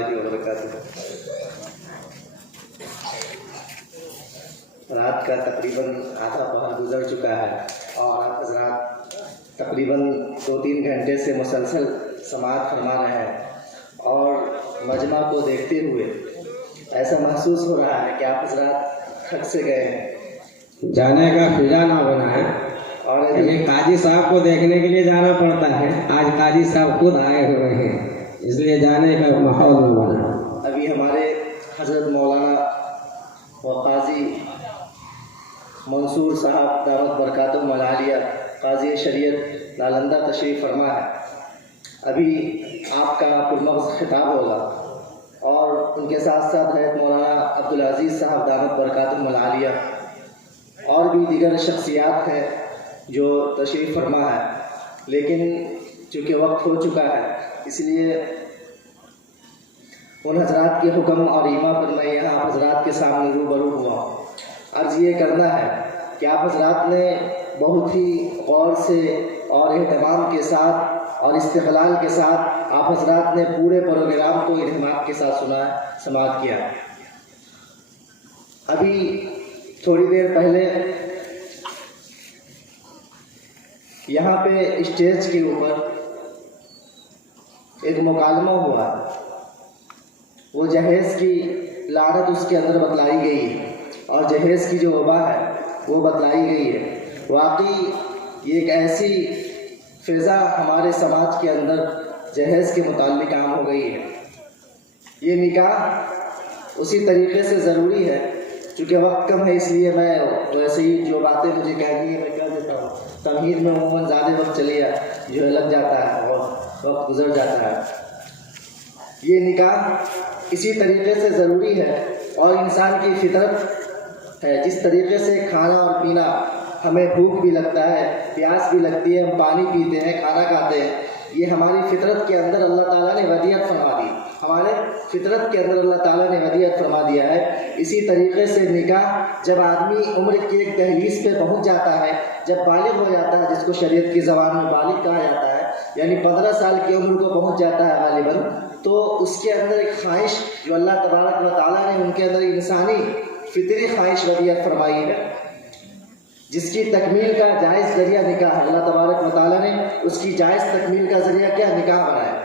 اللہ وبرکاتہ۔ رات کا تقریباً آدھا پہر گزر چکا ہے اور آپ حضرات تقریباً 2-3 گھنٹے سے مسلسل سماعت فرما رہے ہیں، اور مجمع کو دیکھتے ہوئے ایسا محسوس ہو رہا ہے کہ آپ حضرات تھک سے گئے ہیں، جانے کا فضا نہ بنا ہے، اور یہ قاضی صاحب کو دیکھنے کے لیے جانا پڑتا ہے۔ آج قاضی صاحب خود آئے ہوئے ہیں، اس لیے جانے کا ماحول نہ بنا۔ ابھی ہمارے حضرت مولانا و قاضی منصور صاحب دعوت برکاتہم العالیہ قاضی شریعت نالندہ تشریف فرما ہے۔ ابھی آپ کا پرمغز خطاب ہوگا، اور ان کے ساتھ ساتھ حضرت مولانا عبدالعزیز صاحب دعوت برکاتہم العالیہ اور بھی دیگر شخصیات ہیں جو تشریف فرما ہے، لیکن چونکہ وقت ہو چکا ہے اس لیے ان حضرات کے حکم اور ایما پر میں یہاں آپ حضرات کے سامنے روبرو ہوا ہوں۔ عرض یہ کرنا ہے کہ آپ حضرات نے بہت ہی غور سے اور اہتمام کے ساتھ اور استقلال کے ساتھ آپ حضرات نے پورے پروگرام کو اہتمام کے ساتھ سنا، سماعت کیا۔ ابھی تھوڑی دیر پہلے یہاں پہ اسٹیج کے اوپر ایک مکالمہ ہوا، وہ جہیز کی لعنت اس کے اندر بتلائی گئی ہے، اور جہیز کی جو وبا ہے وہ بتلائی گئی ہے۔ واقعی یہ ایک ایسی فضا ہمارے سماج کے اندر جہیز کے متعلق عام ہو گئی ہے۔ یہ نکاح اسی طریقے سے ضروری ہے، چونکہ وقت کم ہے اس لیے میں ویسے ہی جو باتیں مجھے کہنی ہے میں کہہ دیتا ہوں۔ تمہید میں عموماً زیادہ وقت چلے جو لگ جاتا ہے اور وقت گزر جاتا ہے۔ یہ نکاح اسی طریقے سے ضروری ہے، اور انسان کی فطرت ہے، جس طریقے سے کھانا اور پینا، ہمیں بھوک بھی لگتا ہے، پیاس بھی لگتی ہے، ہم پانی پیتے ہیں، کھانا کھاتے ہیں، یہ ہماری فطرت کے اندر اللہ تعالیٰ نے ودیعت فرما دی، ہمارے فطرت کے اندر اللہ تعالیٰ نے ودیعت فرما دیا ہے۔ اسی طریقے سے نکاح جب آدمی عمر کی ایک دہلیز پہ پہنچ جاتا ہے، جب بالغ ہو جاتا ہے، جس کو شریعت کی زبان میں بالغ کہا جاتا ہے، یعنی 15 سال کی عمر کو پہنچ جاتا ہے غالباً، تو اس کے اندر ایک خواہش جو اللہ تبارک و تعالیٰ نے ان کے اندر انسانی فطری خواہش ودیعت فرمائی ہے، جس کی تکمیل کا جائز ذریعہ نکاح ہے۔ اللہ تبارک و تعالیٰ نے اس کی جائز تکمیل کا ذریعہ کیا؟ نکاح بنایا۔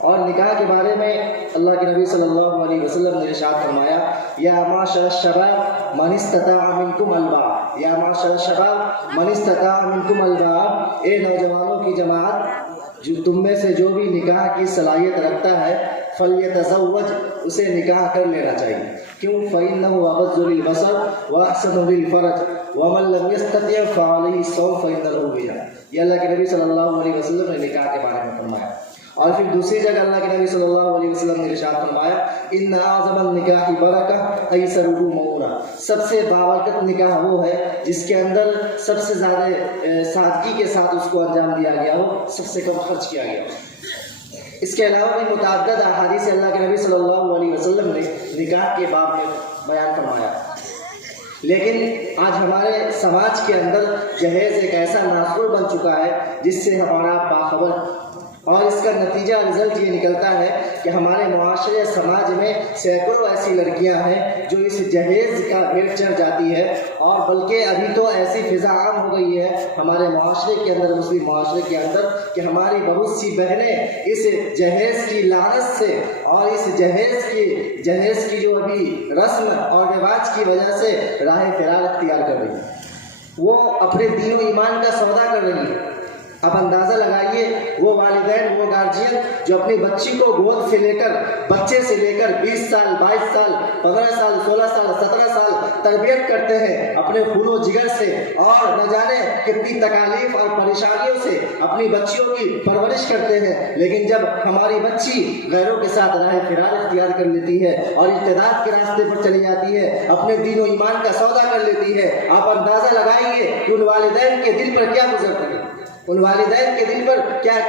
اور نکاح کے بارے میں اللہ کے نبی صلی اللہ علیہ وسلم نے ارشاد فرمایا، یا معاشر الشباب من استطاع منکم الباء، یا معاشر الشباب من استطاع منکم الباء، اے نوجوانوں کی جماعت، جو تم میں سے جو بھی نکاح کی صلاحیت رکھتا ہے فلیتزوج، اسے نکاح کر لینا چاہیے۔ کیوں؟ فإنہ اغض للبصر واحسن للفرج ومن لم يستطع فعليه الصوم فإنه وجاء۔ یہ اللہ کے نبی صلی اللہ علیہ وسلم نے نکاح کے بارے میں فرمایا۔ اور پھر دوسری جگہ اللہ کے نبی صلی اللہ علیہ وسلم نے ارشاد فرمایا، ان اعظم النکاح برکہ ایسرہ مؤونہ، سب سے بابرکت نکاح وہ ہے جس کے اندر سب سے زیادہ سادگی کے ساتھ اس کو انجام دیا گیا ہو، سب سے کم خرچ کیا گیا ہو۔ اس کے علاوہ بھی متعدد احادیث اللہ کے نبی صلی اللہ علیہ وسلم نے نکاح کے باب میں بیان فرمایا، لیکن آج ہمارے سماج کے اندر جہیز ایک ایسا ناصور بن چکا ہے جس سے ہمارا باخبر، اور اس کا نتیجہ رزلٹ یہ نکلتا ہے کہ ہمارے معاشرے سماج میں سینکڑوں ایسی لڑکیاں ہیں جو اس جہیز کا بھیٹ چڑھ جاتی ہے، اور بلکہ ابھی تو ایسی فضا عام ہو گئی ہے ہمارے معاشرے کے اندر، مسلم معاشرے کے اندر، کہ ہماری بہت سی بہنیں اس جہیز کی لعنت سے اور اس جہیز کی جو ابھی رسم اور رواج کی وجہ سے راہ فرار اختیار کر رہی ہیں، وہ اپنے دین و ایمان کا سودا کر رہی ہے۔ اب اندازہ لگائیے وہ والدین، وہ گارجین جو اپنی بچی کو گود سے لے کر، بچے سے لے کر 20 سال 22 سال 15 سال 16 سال 17 سال تربیت کرتے ہیں اپنے خون و جگر سے، اور نہ جانے کتنی تکالیف اور پریشانیوں سے اپنی بچیوں کی پرورش کرتے ہیں، لیکن جب ہماری بچی غیروں کے ساتھ راہ فرار اختیار کر لیتی ہے اور ارتداد کے راستے پر چلی جاتی ہے، اپنے دین و ایمان کا سودا کر لیتی ہے، آپ اندازہ لگائیے کہ ان والدین کے دل پر کیا گزرتا ہے، ان والدین کے دل پر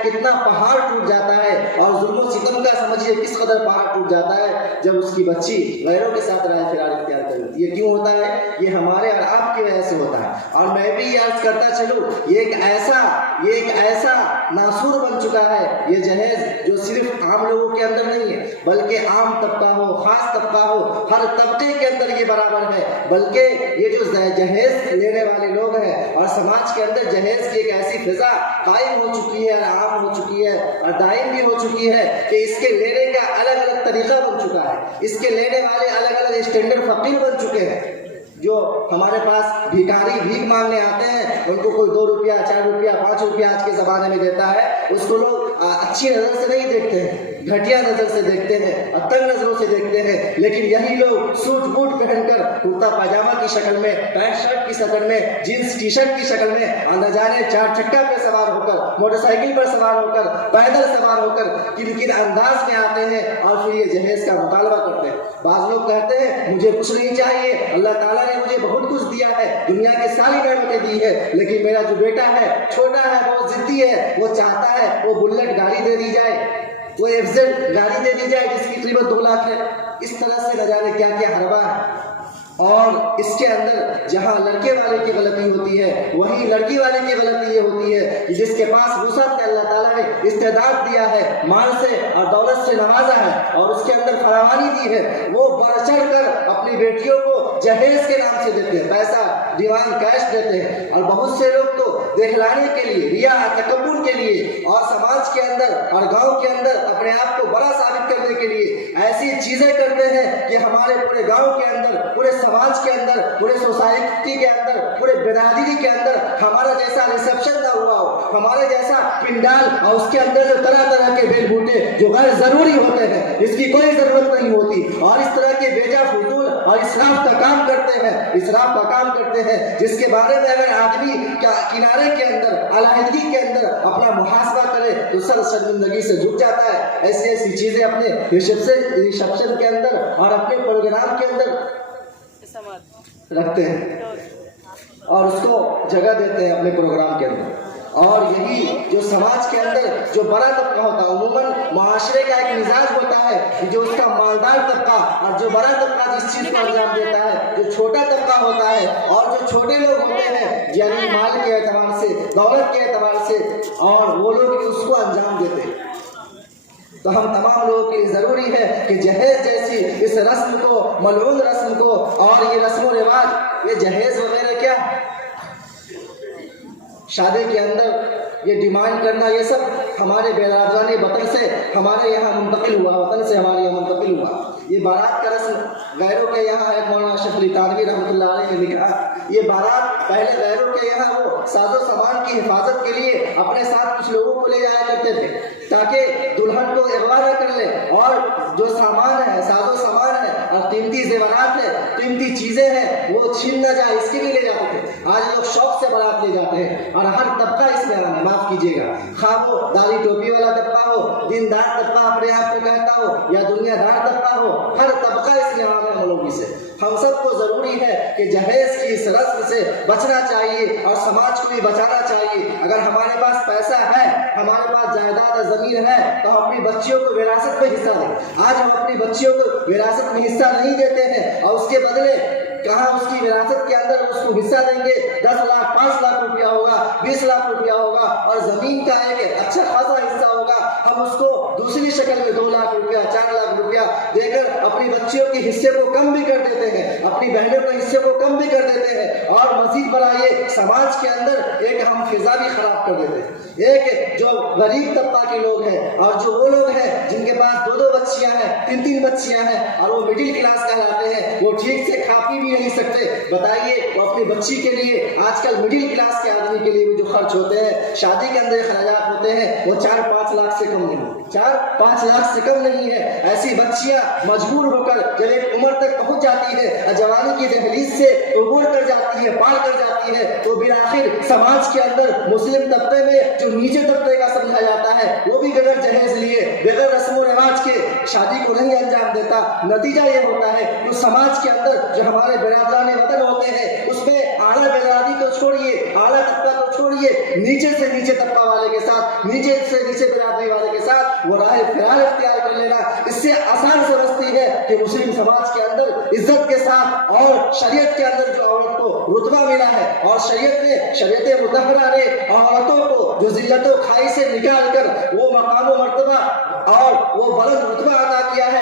کتنا پہاڑ ٹوٹ جاتا ہے، اور ظلم و ستم کا سمجھیے کس قدر پہاڑ ٹوٹ جاتا ہے جب اس کی بچی غیروں کے ساتھ راہ فرار اختیار کر لیتی ہے۔ یہ کیوں ہوتا ہے؟ یہ ہمارے اور آپ کی وجہ سے ہوتا ہے۔ اور میں بھی یہ عرض کرتا چلوں، یہ ایک ایسا ناصور بن چکا ہے یہ جہیز، جو صرف عام لوگوں کے اندر نہیں ہے، بلکہ عام طبقہ ہو خاص طبقہ ہو ہر طبقے کے اندر یہ برابر ہے، بلکہ یہ جو جہیز لینے والے لوگ ہیں اور سماج کے اندر جہیز کی ایک ایسی فضا قائم ہو چکی ہے اور عام ہو چکی ہے اور دائم بھی ہو چکی ہے کہ اس کے لینے کا الگ الگ طریقہ بن چکا ہے، اس کے لینے والے الگ الگ اسٹینڈرڈ فقیر بن چکے ہیں۔ جو ہمارے پاس بھیکاری بھیک مانگنے آتے ہیں ان کو کوئی 2 روپیہ 4 روپیہ 5 روپیہ آج کے زمانے میں دیتا ہے، اس کو لوگ اچھی نظر سے نہیں دیکھتے ہیں، گھٹیا نظر سے دیکھتے ہیں اور تنگ نظروں سے دیکھتے ہیں، لیکن یہی لوگ سوٹ بوٹ پہن کر کرتا پاجامہ کی شکل میں، پینٹ شرٹ کی شکل میں، جینس ٹی شرٹ کی شکل میں اور نہ جانے 4 چکا پہ سوار ہو کر، موٹر سائیکل پر سوار ہو کر، پیدل سوار ہو کر کن انداز میں آتے ہیں اور پھر یہ جہیز کا مطالبہ کرتے ہیں۔ بعض لوگ کہتے ہیں مجھے کچھ نہیں چاہیے، اللہ تعالیٰ نے مجھے بہت کچھ دیا ہے، دنیا کی ساری نعمتیں دی ہے، لیکن میرا جو بیٹا ہے چھوٹا ہے، بہت ضدی ہے، وہ چاہتا ہے وہ بلٹ گاڑی دے دی جائے، وہ FZ گاڑی دے دی جائے جس کی قیمت 2 لاکھ ہے۔ اس طرح سے نہ جانے کیا کیا حربہ ہے، اور اس کے اندر جہاں لڑکے والے کی غلطی ہوتی ہے وہیں لڑکی والے کی غلطی یہ ہوتی ہے کہ جس کے پاس وسعت ہے، اللہ تعالیٰ نے استعداد دیا ہے، مال سے اور دولت سے نوازا ہے اور اس کے اندر فراوانی دی ہے، وہ بڑھ چڑھ کر اپنی بیٹیوں کو جہیز کے نام سے دیتے ہیں، پیسہ ڈیوان کیش دیتے ہیں، اور بہت سے لوگ تو دکھلانے کے لیے، ریا تکبر کے لیے اور سماج کے اندر اور گاؤں کے اندر اپنے آپ کو بڑا ثابت کرنے کے لیے ایسی چیزیں کرتے ہیں کہ ہمارے پورے گاؤں کے اندر، پورے سماج کے اندر، پورے سوسائٹی کے اندر، پورے برادری کے اندر ہمارا جیسا ریسپشن نہ ہوا ہو، ہمارے جیسا پنڈال اور اس کے اندر جو طرح طرح کے بیل بوٹے جو غیر ضروری ہوتے ہیں، اس کی کوئی ضرورت نہیں ہوتی، اور اس طرح کے بیجا فضول اور اسراف کا کام کرتے ہیں، اسراف کا کام کرتے ہیں جس کے بارے میں اگر آدمی کنارے کے اندر، علیحدگی کے اندر اپنا محاسبہ کرے تو سر شرمندگی سے جھک جاتا ہے۔ ایسی ایسی چیزیں اپنے ریسپشن کے اندر اور اپنے پروگرام کے اندر رکھتے ہیں اور اس کو جگہ دیتے ہیں اپنے پروگرام کے اندر، اور یہی جو سماج کے اندر جو بڑا طبقہ ہوتا ہے، عموماً معاشرے کا ایک مزاج ہوتا ہے کہ جو اس کا مالدار طبقہ اور جو بڑا طبقہ جس چیز کو انجام دیتا ہے، جو چھوٹا طبقہ ہوتا ہے اور جو چھوٹے لوگ ہوتے ہیں یعنی مال کے اعتبار سے، دولت کے اعتبار سے، اور وہ لوگ اس کو انجام دیتے ہیں۔ تو ہم تمام لوگوں کے لیے ضروری ہے کہ جہیز جیسی اس رسم کو، ملعون رسم کو، اور یہ رسم و رواج، یہ جہیز وغیرہ کیا شادی کے اندر یہ ڈیمانڈ کرنا، یہ سب ہمارے بیرادران وطن سے ہمارے یہاں منتقل ہوا، وطن سے ہمارے یہاں منتقل ہوا۔ یہ بارات کا رسم غیروں کے یہاں ہے، مولانا اشرف علی تھانوی رحمۃ اللہ علیہ نے لکھا، یہ بارات پہلے غیروں کے یہاں وہ ساز و سامان کی حفاظت کے لیے اپنے ساتھ کچھ لوگوں کو لے جایا کرتے تھے تاکہ دلہن کو اغوا نہ کر لے، اور جو سامان ہے، ساز و سامان ہے اور قیمتی زیورات ہے، قیمتی چیزیں ہیں، وہ چھین نہ جائے اس کے لیے لے جاتے تھے۔ آج لوگ شوق سے بارات لے جاتے ہیں اور ہر طبقہ اس میں آنا، معاف کیجیے گا، خواہ وہ داڑھی ٹوپی والا طبقہ ہو، دیندار طبقہ اپنے آپ کو کہتا ہو یا دنیا دار طبقہ ہو، ہر طبقہ اس میں آنا مولوی سے۔ ہم سب کو ضروری ہے کہ جہیز کی اس رسم سے بچنا چاہیے اور سماج کو بھی بچانا چاہیے۔ اگر ہمارے پاس پیسہ ہے، ہمارے پاس جائیداد زمین ہے تو ہم اپنی بچیوں کو وراثت میں حصہ دیں۔ آج ہم اپنی بچیوں کو وراثت میں حصہ نہیں دیتے ہیں اور اس کے بدلے کہاں اس کی وراثت کے اندر اس کو حصہ دیں گے، 10 لاکھ 5 لاکھ روپیہ ہوگا، 20 لاکھ روپیہ ہوگا اور زمین کا ایک اچھا خاصا حصہ ہوگا، ہم اس کو دوسری شکل میں 2 لاکھ روپیہ 4 لاکھ روپیہ دے کر اپنی بچیوں کے حصے کو کم بھی کر دیتے ہیں، اپنی بہنوں کے حصے کو کم بھی کر دیتے ہیں، اور مزید بڑا یہ سماج کے اندر ایک ہم فضا بھی خراب کر دیتے ہیں۔ ایک جو غریب طبقہ کے لوگ ہیں اور جو وہ لوگ ہیں جن کے پاس 2 بچیاں ہیں، 3 بچیاں ہیں اور وہ مڈل کلاس کہلاتے ہیں، وہ ٹھیک سے کھا پی بھی نہیں سکتے، بتائیے وہ اپنی بچی کے لیے آج کل مڈل کلاس کے آدمی کے لیے بھی جو خرچ ہوتے ہیں، شادی کے اندر اخراجات ہوتے ہیں، وہ 4-5 لاکھ سے کم نہیں، 4-5 لاکھ سے کم نہیں ہے۔ ایسی بچیاں مجبور ہو کر جب ایک عمر تک پہنچ جاتی ہے اور جوانی کی دہلیز سے عبور کر جاتی ہے، پار کر جاتی ہے، تو بالآخر سماج کے اندر مسلم طبقے میں جو نیچے طبقے کا سمجھا جاتا ہے وہ بھی بغیر جہیز لیے، بغیر رسم و رواج کے شادی کو نہیں انجام دیتا۔ نتیجہ یہ ہوتا ہے کہ سماج کے اندر جو ہمارے برادران وطن ہوتے ہیں اس میں اعلیٰ برادری کو چھوڑیے، اعلیٰ طبقہ کو چھوڑیے، نیچے سے نیچے طبقہ والے کے ساتھ، نیچے سے نیچے برادری والے کے ساتھ وہ راہ فرار اختیار کر لینا، اس سے آسان سمجھتی ہے کہ مسلم سماج کے اندر عزت کے ساتھ اور شریعت کے اندر جو عورت کو رتبہ ملا ہے، اور شریعت مطہرہ نے عورتوں کو جو ذلت و کھائی سے نکال کر وہ مقام و مرتبہ اور وہ بلند رتبہ عطا کیا ہے،